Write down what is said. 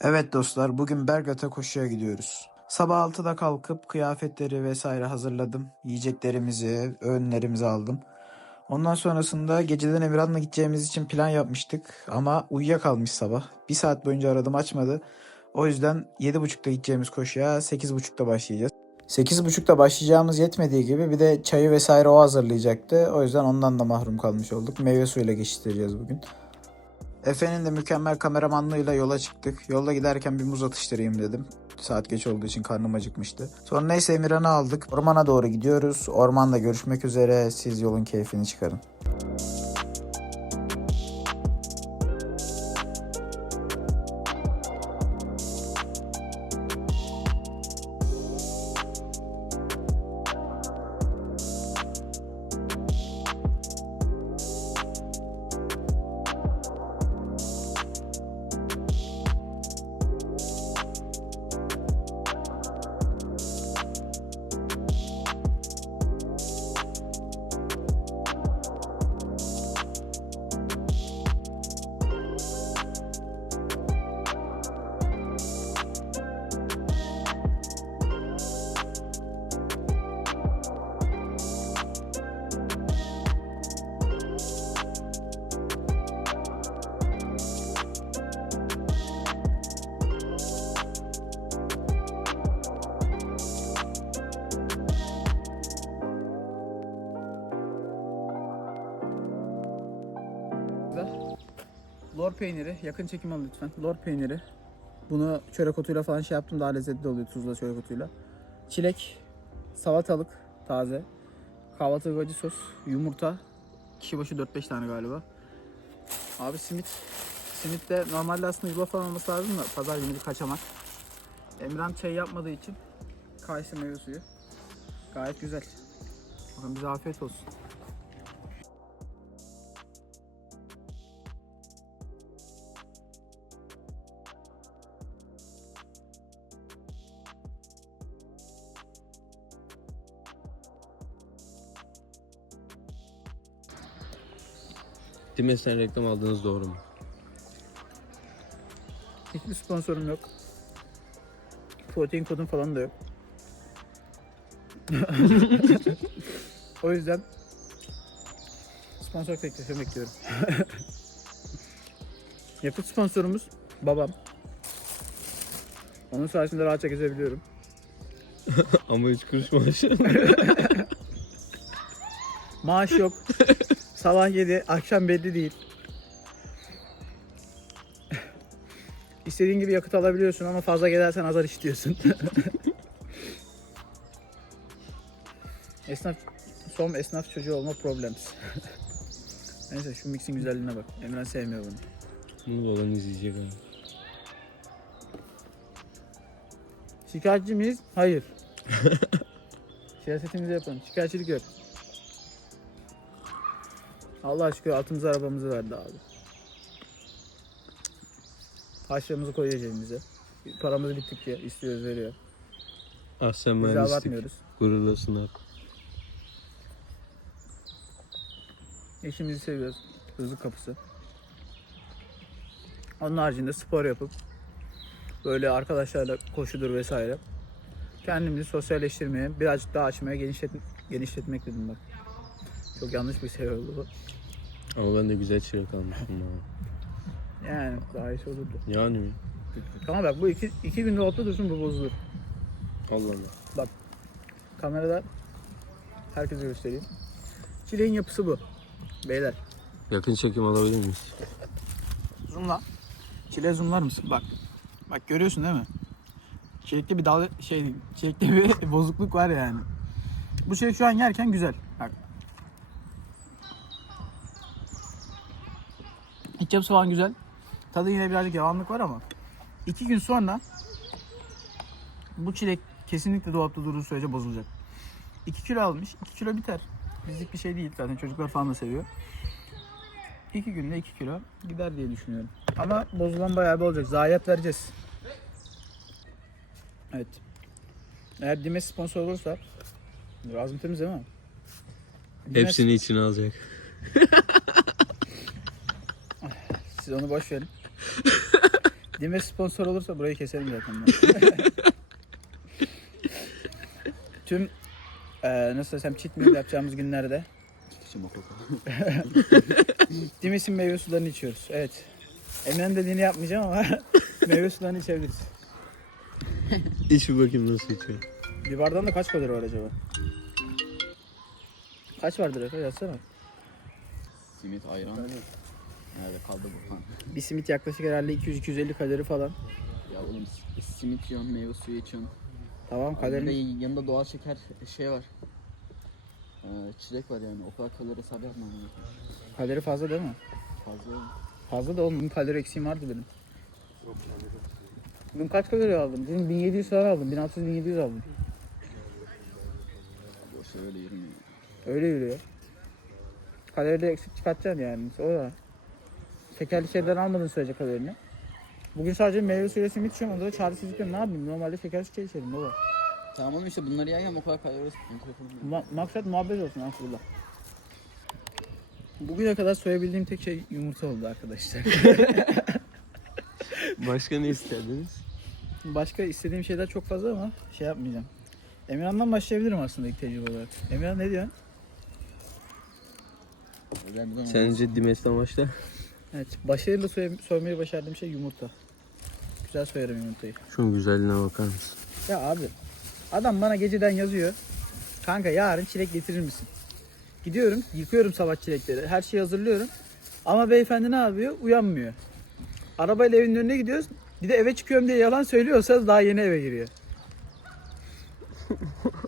Evet dostlar, bugün Belgrad'a koşuya gidiyoruz. Sabah 6'da kalkıp kıyafetleri vesaire hazırladım. Yiyeceklerimizi, öğünlerimizi aldım. Ondan sonrasında geceden Emirhan'la gideceğimiz için plan yapmıştık ama uyuyakalmış sabah. Bir saat boyunca aradım açmadı. O yüzden 7.30'da gideceğimiz koşuya 8.30'da başlayacağız. 8.30'da başlayacağımız yetmediği gibi bir de çayı vesaire o hazırlayacaktı. O yüzden ondan da mahrum kalmış olduk. Meyve suyuyla geçiştireceğiz bugün. Efe'nin de mükemmel kameramanlığıyla yola çıktık. Yolda giderken bir muz atıştırayım dedim. Saat geç olduğu için karnım acıkmıştı. Sonra neyse Emirhan'ı aldık. Ormana doğru gidiyoruz. Ormanda görüşmek üzere. Siz yolun keyfini çıkarın. Lor peyniri, yakın çekim al lütfen. Lor peyniri. Bunu çörek otuyla falan şey yaptım daha lezzetli oluyor tuzla çörek otuyla. Çilek, salatalık taze, kahvaltı acı sos, yumurta. Kişi başı 4-5 tane galiba. Abi simit. Simit de normalde aslında yulaf falan olması lazım da pazar günü bir kaçamak. Emrem çay yapmadığı için kayısı meyve suyu. Gayet güzel. Bakın bize afiyet olsun. Dimes'ten reklam aldığınız doğru mu? Hiçbir sponsorum yok. Protein kodum falan da yok. o yüzden sponsor teklifi bekliyorum. Yakıt sponsorumuz babam. Onun sayesinde rahatça gezebiliyorum. Ama 3 kuruş maaş. Maaş yok. Sabah 7, akşam belli değil. İstediğin gibi yakıt alabiliyorsun ama fazla gelirsen azar işliyorsun. esnaf, son esnaf çocuğu olma problems. Neyse şu mixin güzelliğine bak. Emren sevmiyor bunu. Bunu baban izleyecek abi. Şikayetçi miyiz? Hayır. Siyasetimizi yapalım. Şikayetçilik yok. Allah şükür altımıza arabamızı verdi abi. Harçlığımızı koyuyor cebimize. Paramız bittikçe istiyoruz veriyor. Ah sen mühendislik. abartmıyoruz. Gururla sunar. İşimizi seviyoruz. Hızlı kapısı. Onun haricinde spor yapıp böyle arkadaşlarla koşudur vesaire. Kendimizi sosyalleştirmeye, birazcık daha açmaya, genişlet genişletmek dedim bak. Çok yanlış bir şey oldu bu. Ama ben de güzel çığlık almıştım abi. Yani iyisi olurdu. Yani mi? Ama bak bu iki, iki günde otlu dursun bu bozulur. Allah Allah. Kamerada herkese göstereyim. Çileğin yapısı bu. Beyler. Yakın çekim alabilir miyiz? Zoomla. Çile zoomlar mısın? Bak. Bak görüyorsun değil mi? Çilekte bir dal şey çilekte bir bozukluk var yani. Bu şey şu an yerken güzel. Bak. İç yapısı falan güzel. Tadı yine birazcık yavanlık var ama iki gün sonra bu çilek kesinlikle dolapta durduğu sürece bozulacak. 2 kilo almış. 2 kilo biter. Bizlik bir şey değil zaten. Çocuklar falan da seviyor. 2 günde 2 kilo gider diye düşünüyorum. Ama bozulan bayağı bir olacak. Zayiat vereceğiz. Evet. Eğer Dimes sponsor olursa Ağzım temiz değil mi? Dimes- Hepsini içine alacak. Siz onu boş verin. Dime sponsor olursa burayı keserim zaten ben. Tüm eee nasıl desem cheat meal yapacağımız günlerde Dimes'in meyve sularını içiyoruz. Evet. Emre'nin dediğini yapmayacağım ama meyve sularını içebiliriz. İç bir bakayım nasıl içiyor. Bir bardağında kaç kalori var acaba? Kaç vardır Efe yazsana. Simit, ayran. Nerede kaldı bu falan. Bir simit yaklaşık herhalde 200-250 kalori falan. Ya oğlum simit yiyorsun, meyve suyu içiyorsun. Tamam kalori yanında doğal şeker şey var. Ee, çilek var yani. O kadar kalori hesabı yapmam lazım. kalori fazla değil mi? Fazla. Fazla da oğlum. Bunun kalori eksiğim vardı benim. Bugün kaç kalori aldım? Bugün 1700 falan aldım. 1600-1700 aldım. Boş ver, öyle yürümüyor. Öyle yürüyor. Kalori de eksik çıkartacaksın yani. O da. Şekerli şeyler almadığın sürece kalorini. Bugün sadece meyve suyu simit içiyorum. Onda da çaresizlikle ne yapayım? Normalde şekersiz çay içerim baba. Tamam oğlum işte bunları yerken o kadar yapalım. Ma- maksat muhabbet olsun aslında. Bugüne kadar soyabildiğim tek şey yumurta oldu arkadaşlar. Başka ne isterdiniz? Başka istediğim şeyler çok fazla ama şey yapmayacağım. Emirhan'dan başlayabilirim aslında ilk tecrübe olarak. Emirhan ne diyorsun? Ben zaman Sen Dimes'ten başla. Evet, başarıyla soy- soymayı başardığım şey yumurta. Güzel soyarım yumurtayı. Şunun güzelliğine bakar mısın? Ya abi, adam bana geceden yazıyor. Kanka yarın çilek getirir misin? Gidiyorum, yıkıyorum sabah çilekleri. Her şeyi hazırlıyorum. Ama beyefendi ne yapıyor? Uyanmıyor. Arabayla evin önüne gidiyoruz. Bir de eve çıkıyorum diye yalan söylüyorsa daha yeni eve giriyor.